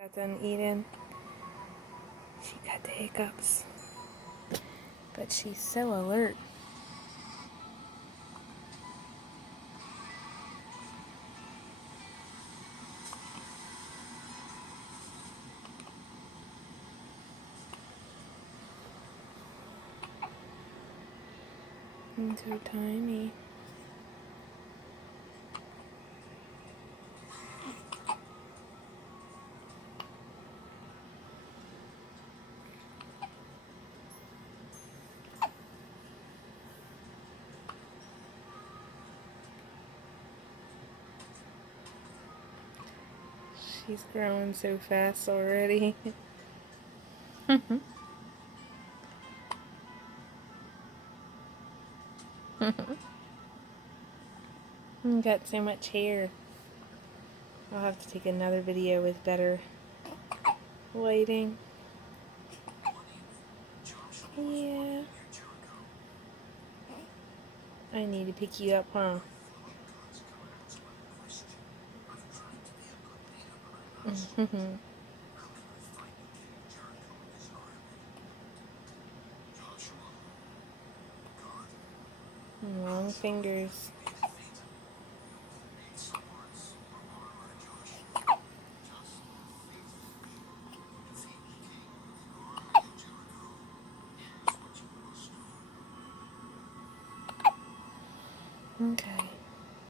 Got done eating. She got the hiccups. But she's so alert. And so tiny. She's growing so fast already. Got so much hair. I'll have to take another video with better lighting. Yeah. I need to pick you up, huh? Long fingers. Okay.